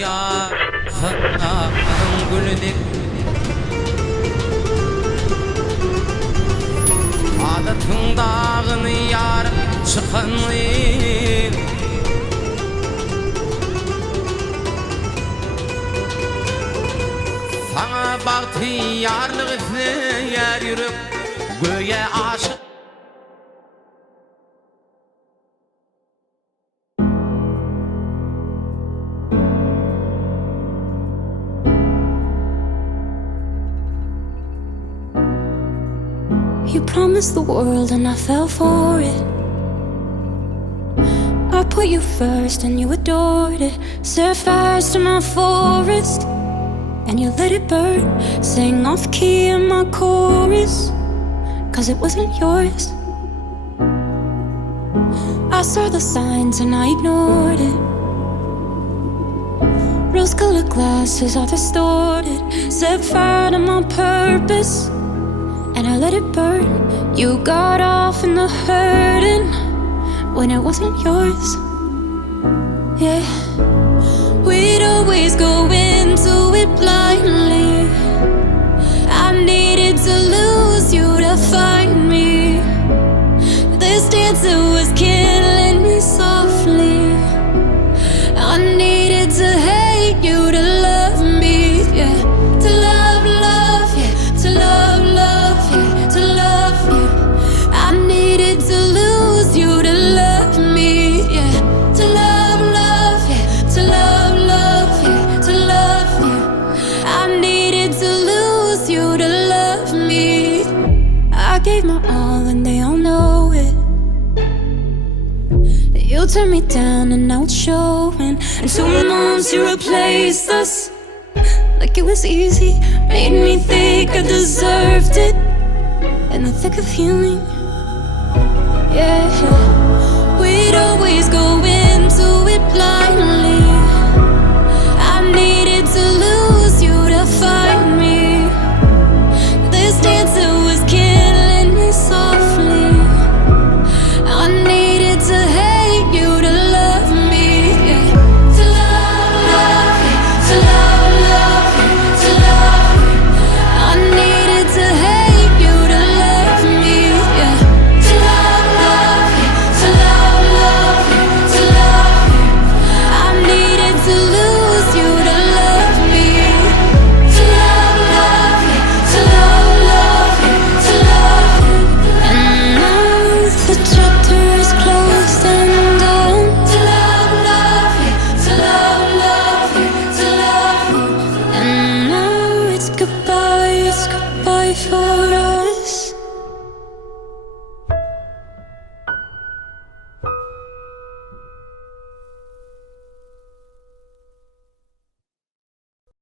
Yarın gülüdük Adatındağını yar çıkanlayın Sana bahtiyarlık izleyer yürüp göğe aşık You promised the world and I fell for it. I put you first and you adored it. Set fires to my forest and you let it burn. Sang off key in my chorus, cause it wasn't yours. I saw the signs and I ignored it. Rose-colored glasses are distorted. Set fire to my purpose and I let it burn. You got off in the hurting when it wasn't yours. Yeah, we'd always go into it blindly. I needed to lose you to find me. This dancer was killing me softly. I needed to hate you to love me. Yeah, to love, love, yeah, to love, love, yeah, to love you. I needed to lose you to love me. Yeah, to love, love, yeah, to love, love, yeah, to love you. I needed to lose you to love me. I gave my all and they all know it. You turned me down and now it's showing. And 2 months you replaced us like it was easy. Made me think I deserved it in the thick of healing. Yeah, we'd always go into it blindly. I needed to lose you to find me. This dancer was killing me softly. I needed to hate you to love me. Yeah, to love, love, yeah, to love, love, yeah, to love you. I needed to hate you to love me. Yeah, to love, love, yeah, to love, love, yeah, to love you. I needed to lose you to love me. To love, love, yeah, to love, love, yeah, to love you. And now the chapter is closed and done. To love, love, yeah, to love, love, yeah, to love you. And now it's goodbye for us.